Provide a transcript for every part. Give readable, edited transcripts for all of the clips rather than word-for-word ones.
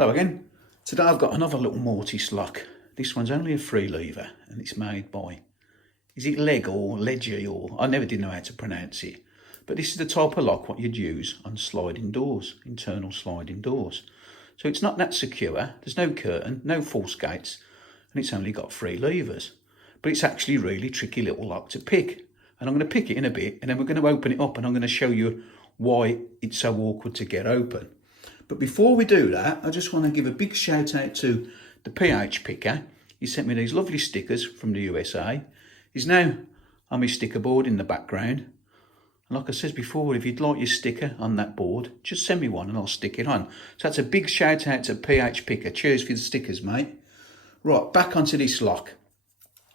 Hello again. Today I've got another little Mortice lock. This one's only a 3 lever and it's made by, is it Legge or Legge, or I never did know how to pronounce it. But this is the type of lock what you'd use on sliding doors, internal sliding doors. So it's not that secure, there's no curtain, no false gates, and it's only got 3 levers. But it's actually a really tricky little lock to pick. And I'm going to pick it in a bit and then we're going to open it up and I'm going to show you why it's so awkward to get open. But before we do that, I just want to give a big shout out to the PH picker. He sent me these lovely stickers from the USA. He's now on my sticker board in the background. And like I said before, if you'd like your sticker on that board, just send me one and I'll stick it on. So that's a big shout out to PH picker. Cheers for the stickers, mate. Right, back onto this lock.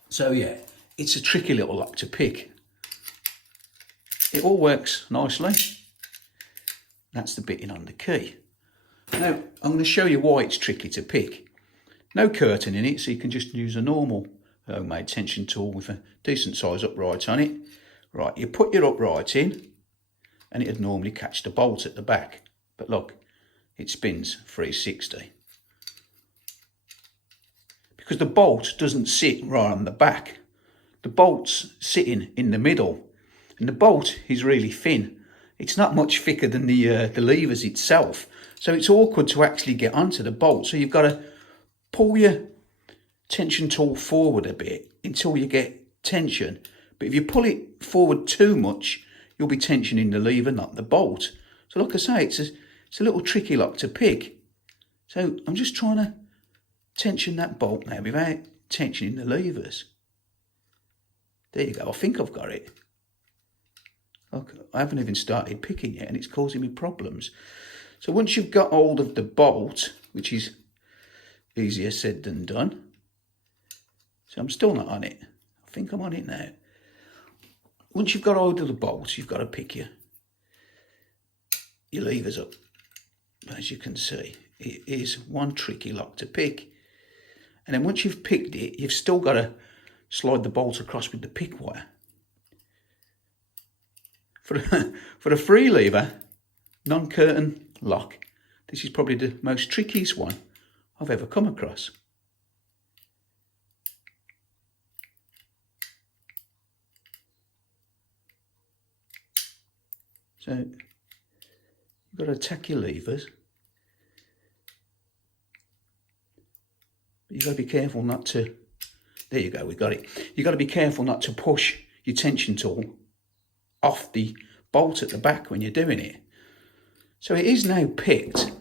So yeah, it's a tricky little lock to pick. It all works nicely. That's the bitting on the key. Now, I'm going to show you why it's tricky to pick. No curtain in it, so you can just use a normal homemade tension tool with a decent size upright on it. Right, you put your upright in, and it'd normally catch the bolt at the back. But look, it spins 360. Because the bolt doesn't sit right on the back. The bolt's sitting in the middle, and the bolt is really thin. It's not much thicker than the levers itself. So it's awkward to actually get onto the bolt. So you've got to pull your tension tool forward a bit until you get tension. But if you pull it forward too much, you'll be tensioning the lever, not the bolt. So like I say, it's a little tricky lock to pick. So I'm just trying to tension that bolt now without tensioning the levers. There you go. I think I've got it. Look, I haven't even started picking yet and it's causing me problems. So once you've got hold of the bolt, which is easier said than done. So I'm still not on it. I think I'm on it now. Once you've got hold of the bolt, you've got to pick your levers up. As you can see, it is one tricky lock to pick. And then once you've picked it, you've still got to slide the bolt across with the pick wire. For the 3 lever, non-curtain lock, this is probably the most trickiest one I've ever come across. So you've got to attack your levers, but you've got to be careful not to, there you go, we got it. You've got to be careful not to push your tension tool off the bolt at the back when you're doing it. So it is now picked,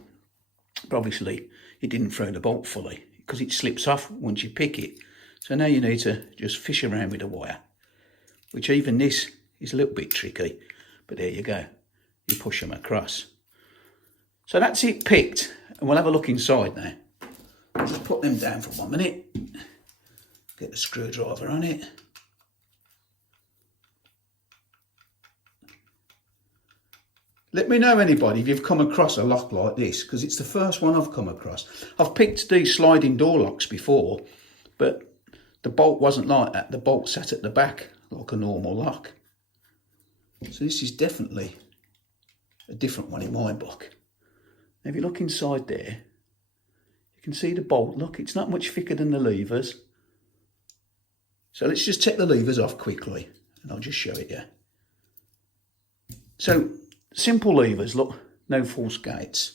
but obviously it didn't throw the bolt fully because it slips off once you pick it. So now you need to just fish around with a wire, which even this is a little bit tricky, but there you go. You push them across. So that's it picked, and we'll have a look inside now. I'll just put them down for 1 minute, get the screwdriver on it. Let me know, anybody, if you've come across a lock like this, because it's the first one I've come across. I've picked these sliding door locks before, but the bolt wasn't like that. The bolt sat at the back like a normal lock. So this is definitely a different one in my book. Now if you look inside there, you can see the bolt. Look, it's not much thicker than the levers. So let's just take the levers off quickly, and I'll just show it you. So, simple levers, look, no false gates.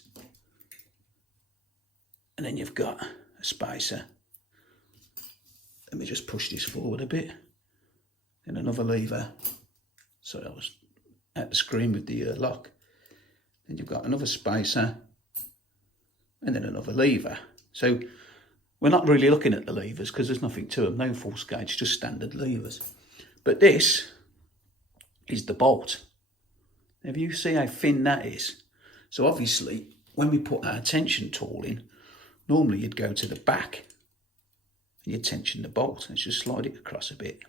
And then you've got a spacer. Let me just push this forward a bit. Then another lever. So I was at the screen with the lock. Then you've got another spacer. And then another lever. So we're not really looking at the levers because there's nothing to them. No false gates, just standard levers. But this is the bolt. Now, you see how thin that is. So obviously, when we put our tension tool in, normally you'd go to the back and you'd tension the bolt and just slide it across a bit.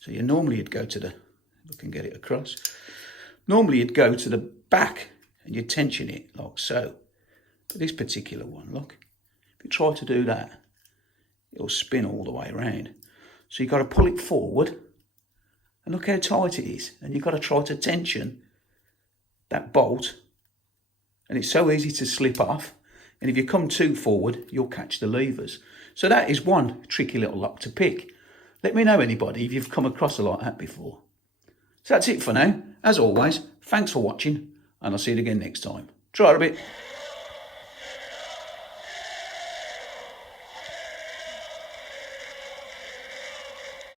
So you'd go to the, if I can get it across, normally you'd go to the back and you'd tension it like so. But this particular one, look, if you try to do that, it'll spin all the way around. So you've got to pull it forward. And look how tight it is. And you've got to try to tension that bolt and it's so easy to slip off. And if you come too forward, you'll catch the levers. So that is one tricky little lock to pick. Let me know, anybody, if you've come across a like that before. So that's it for now. As always, thanks for watching, and I'll see you again next time. Try it a bit.